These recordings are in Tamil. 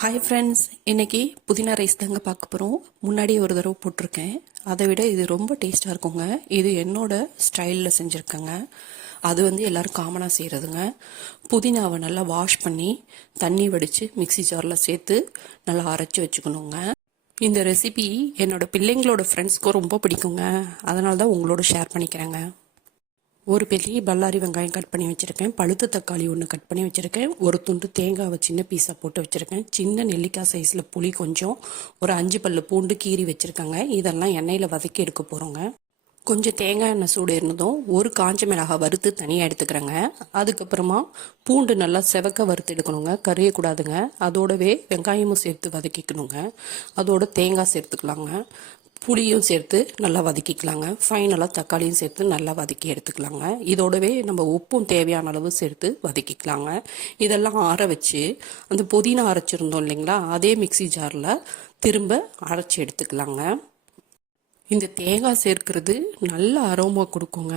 ஹாய் ஃப்ரெண்ட்ஸ், இன்னைக்கு புதினா ரைஸ் தாங்க பார்க்க போகிறோம். முன்னாடியே ஒரு தடவை போட்டிருக்கேன். அதை விட இது ரொம்ப டேஸ்ட்டாக இருக்குங்க. இது என்னோட ஸ்டைலில் செஞ்சுருக்கேங்க. அது எல்லோரும் காமனாக செய்கிறதுங்க. புதினாவை நல்லா வாஷ் பண்ணி தண்ணி வடித்து மிக்சி ஜாரில் சேர்த்து நல்லா அரைச்சி வச்சுக்கணுங்க. இந்த ரெசிபி என்னோட பிள்ளைங்களோட ஃப்ரெண்ட்ஸ்க்கும் ரொம்ப பிடிக்குங்க. அதனால தான் உங்களோட ஷேர் பண்ணிக்கிறேங்க. ஒரு பெரிய பல்லாரி வெங்காயம் கட் பண்ணி வச்சுருக்கேன். பழுத்த தக்காளி ஒன்று கட் பண்ணி வச்சுருக்கேன். ஒரு துண்டு தேங்காவை சின்ன பீஸாக போட்டு வச்சுருக்கேன். சின்ன நெல்லிக்காய் சைஸில் புளி கொஞ்சம், ஒரு 5 பல்லு பூண்டு கீறி வச்சுருக்காங்க. இதெல்லாம் எண்ணெயில் வதக்கி எடுக்க போகிறோங்க. கொஞ்சம் தேங்காய் எண்ணெய் சூடு இருந்ததும் ஒரு காஞ்ச மிளகாய் வறுத்து தனியாக எடுத்துக்கிறேங்க. அதுக்கப்புறமா பூண்டு நல்லா செவக்க வறுத்து எடுக்கணுங்க, கறியக்கூடாதுங்க. அதோடவே வெங்காயமும் சேர்த்து வதக்கிக்கணுங்க. அதோட தேங்காய் சேர்த்துக்கலாங்க. புளியும் சேர்த்து நல்லா வதக்கிக்கலாங்க. ஃபைனலாக தக்காளியும் சேர்த்து நல்லா வதக்கி எடுத்துக்கலாங்க. இதோடவே நம்ம உப்பும் தேவையான அளவு சேர்த்து வதக்கிக்கலாங்க. இதெல்லாம் ஆற வச்சு அந்த புதினா அரைச்சிருந்தோம் இல்லைங்களா, அதே மிக்சி ஜாரில் திரும்ப அரைச்சி எடுத்துக்கலாங்க. இந்த தேங்காய் சேர்க்கிறது நல்ல அரோமா கொடுக்குங்க.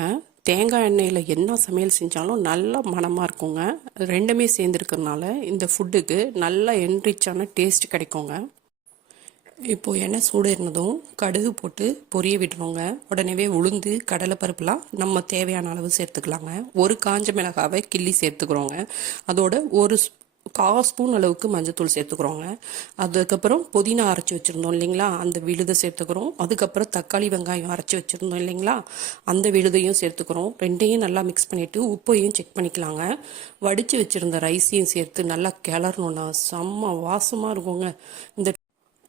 தேங்காய் எண்ணெயில் என்ன சமையல் செஞ்சாலும் நல்ல மணமாக இருக்குங்க. ரெண்டுமே சேர்ந்துருக்கிறதுனால இந்த ஃபுட்டுக்கு நல்ல என்ரிச்சான டேஸ்ட் கிடைக்குங்க. இப்போது எண்ணெய் சூடு இருந்ததும் கடுகு போட்டு பொரிய விட்டுருவோங்க. உடனே உளுந்து கடலைப்பருப்புலாம் நம்ம தேவையான அளவு சேர்த்துக்கலாங்க. ஒரு காஞ்ச மிளகாவை கிள்ளி சேர்த்துக்கிறோங்க. அதோட ஒரு 1/4 ஸ்பூன் அளவுக்கு மஞ்சத்தூள் சேர்த்துக்கிறோங்க. அதுக்கப்புறம் புதினா அரைச்சி வச்சுருந்தோம் இல்லைங்களா, அந்த விழுதை சேர்த்துக்கிறோம். அதுக்கப்புறம் தக்காளி வெங்காயம் அரைச்சி வச்சுருந்தோம் இல்லைங்களா, அந்த விழுதையும் சேர்த்துக்கிறோம். ரெண்டையும் நல்லா மிக்ஸ் பண்ணிவிட்டு உப்பையும் செக் பண்ணிக்கலாங்க. வடித்து வச்சுருந்த ரைஸையும் சேர்த்து நல்லா கிளறணுன்னா செம்ம வாசமாக இருக்குங்க. இந்த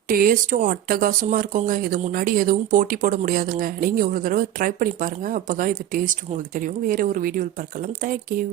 டேஸ்ட்டும் அட்டகாசமாக இருக்குங்க. இது முன்னாடி எதுவும் போட்டி போட முடியாதுங்க. நீங்கள் ஒரு தடவை ட்ரை பண்ணி பாருங்கள். அப்போ தான் இது டேஸ்ட் உங்களுக்கு தெரியும். வேறு ஒரு வீடியோவில் பார்க்கலாம். தேங்க்யூ.